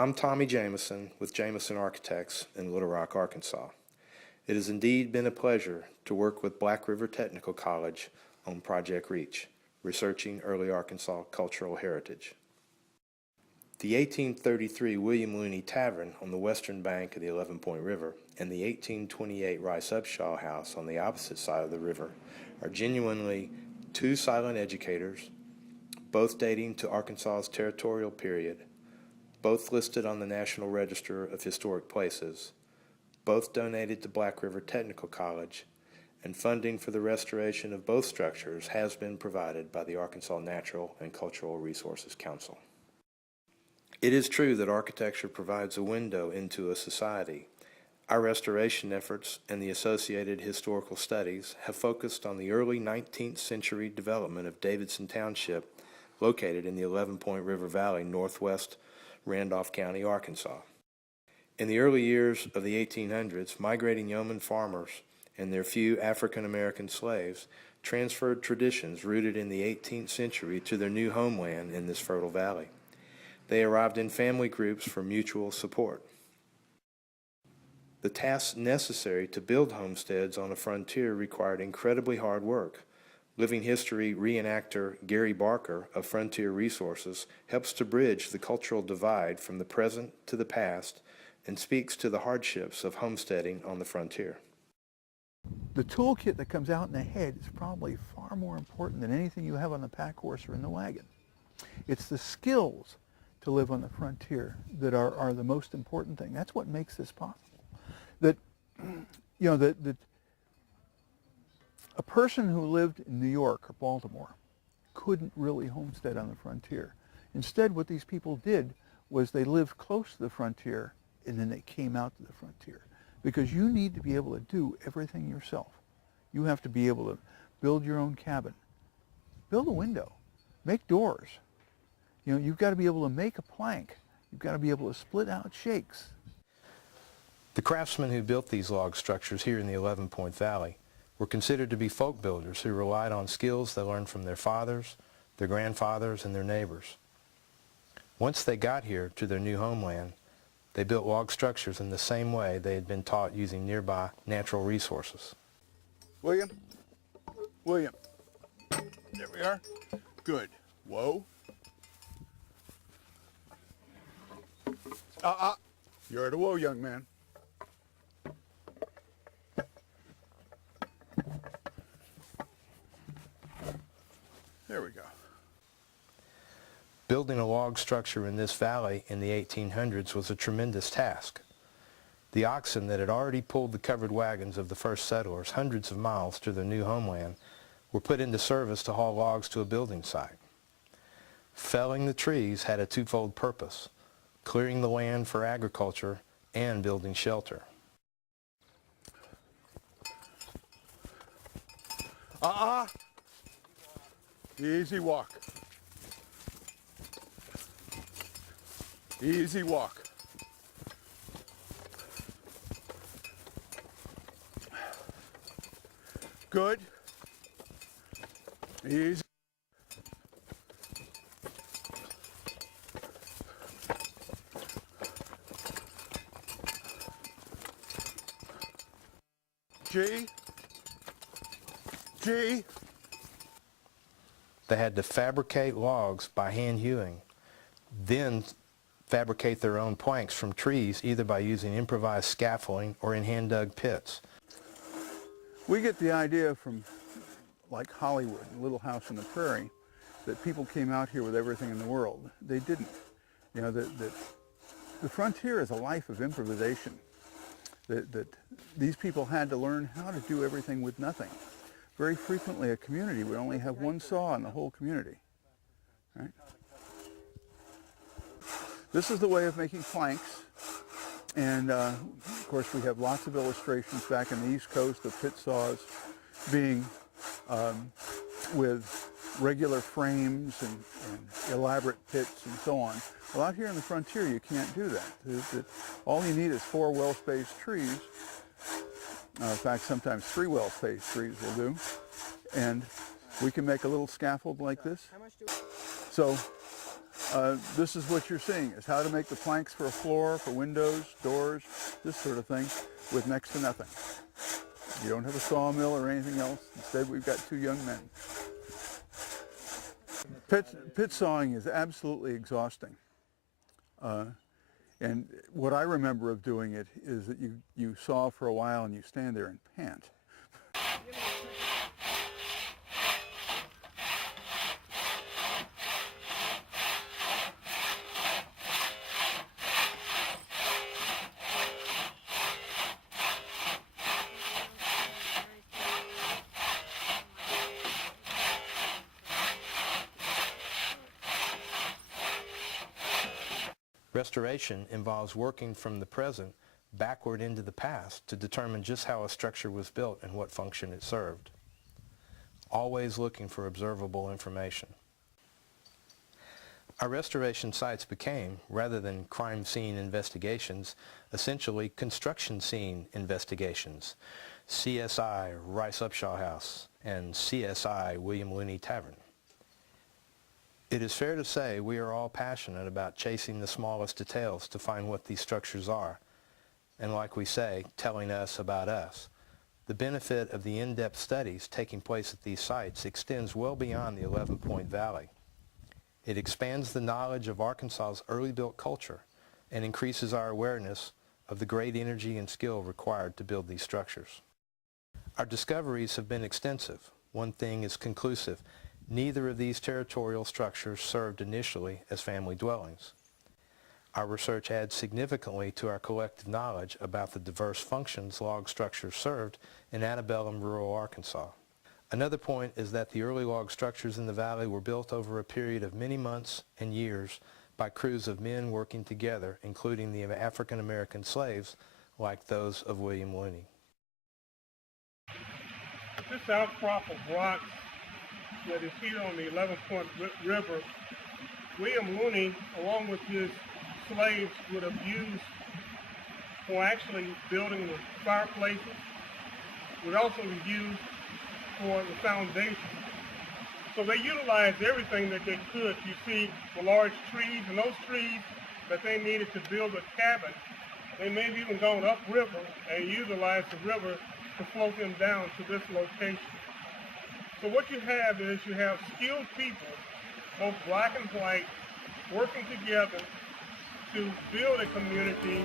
I'm Tommy Jameson with Jameson Architects in Little Rock, Arkansas. It has indeed been a pleasure to work with Black River Technical College on Project REACH, researching early Arkansas cultural heritage. The 1833 William Looney Tavern on the western bank of the 11 Point River and the 1828 Rice Upshaw House on the opposite side of the river are genuinely two silent educators, both dating to Arkansas's territorial period, both listed on the National Register of Historic Places, both donated to Black River Technical College, and funding for the restoration of both structures has been provided by the Arkansas Natural and Cultural Resources Council. It is true that architecture provides a window into a society. Our restoration efforts and the associated historical studies have focused on the early 19th century development of Davidson Township, located in the 11 Point River Valley, northwest Randolph County, Arkansas. In the early years of the 1800s, migrating yeoman farmers and their few African American slaves transferred traditions rooted in the 18th century to their new homeland in this fertile valley. They arrived in family groups for mutual support. The tasks necessary to build homesteads on the frontier required incredibly hard work. Living history reenactor Gary Barker of Frontier Resources helps to bridge the cultural divide from the present to the past and speaks to the hardships of homesteading on the frontier. The toolkit that comes out in the head is probably far more important than anything you have on the pack horse or in the wagon. It's the skills to live on the frontier that are the most important thing. That's what makes this possible. That, you know, that a person who lived in New York or Baltimore couldn't really homestead on the frontier. Instead, what these people did was they lived close to the frontier and then they came out to the frontier. Because you need to be able to do everything yourself. You have to be able to build your own cabin, build a window, make doors. You know, you've got to be able to make a plank. You've got to be able to split out shakes. The craftsmen who built these log structures here in the 11 Point Valley were considered to be folk builders who relied on skills they learned from their fathers, their grandfathers, and their neighbors. Once they got here to their new homeland, they built log structures in the same way they had been taught using nearby natural resources. William? William. There we are. Good. Whoa. You're at a whoa, young man. There we go. Building a log structure in this valley in the 1800s was a tremendous task. The oxen that had already pulled the covered wagons of the first settlers hundreds of miles to their new homeland were put into service to haul logs to a building site. Felling the trees had a twofold purpose: clearing the land for agriculture and building shelter. Easy walk. Easy walk. Good. Easy. G. G. They had to fabricate logs by hand hewing, then fabricate their own planks from trees either by using improvised scaffolding or in hand-dug pits. We get the idea from, like Hollywood, Little House on the Prairie, that people came out here with everything in the world. They didn't. You know, the frontier is a life of improvisation. That these people had to learn how to do everything with nothing. Very frequently, a community would only have one saw in the whole community. Right? This is the way of making planks. And of course, we have lots of illustrations back in the East Coast of pit saws being with regular frames and elaborate pits and so on. Well, out here in the frontier, you can't do that. All you need is 4 well-spaced trees. In fact, sometimes 3 well-spaced trees will do. And we can make a little scaffold like this. So This is what you're seeing, is how to make the planks for a floor, for windows, doors, this sort of thing, with next to nothing. You don't have a sawmill or anything else. Instead, we've got two young men. Pit sawing is absolutely exhausting. And what I remember of doing it is that you saw for a while and you stand there and pant. Restoration involves working from the present backward into the past to determine just how a structure was built and what function it served. Always looking for observable information. Our restoration sites became, rather than crime scene investigations, essentially construction scene investigations. CSI Rice Upshaw House and CSI William Looney Tavern. It is fair to say we are all passionate about chasing the smallest details to find what these structures are, and like we say, telling us about us. The benefit of the in-depth studies taking place at these sites extends well beyond the 11-Point Valley. It expands the knowledge of Arkansas's early built culture and increases our awareness of the great energy and skill required to build these structures. Our discoveries have been extensive. One thing is conclusive. Neither of these territorial structures served initially as family dwellings. Our research adds significantly to our collective knowledge about the diverse functions log structures served in antebellum rural Arkansas. Another point is that the early log structures in the valley were built over a period of many months and years by crews of men working together, including the African American slaves like those of William Looney. This outcrop of rocks that is here on the 11-Point River, William Looney, along with his slaves, would have used for actually building the fireplaces, would also be used for the foundation. So they utilized everything that they could. You see the large trees, and those trees that they needed to build a cabin, they may have even gone upriver and utilized the river to float them down to this location. So what you have is you have skilled people, both black and white, working together to build a community.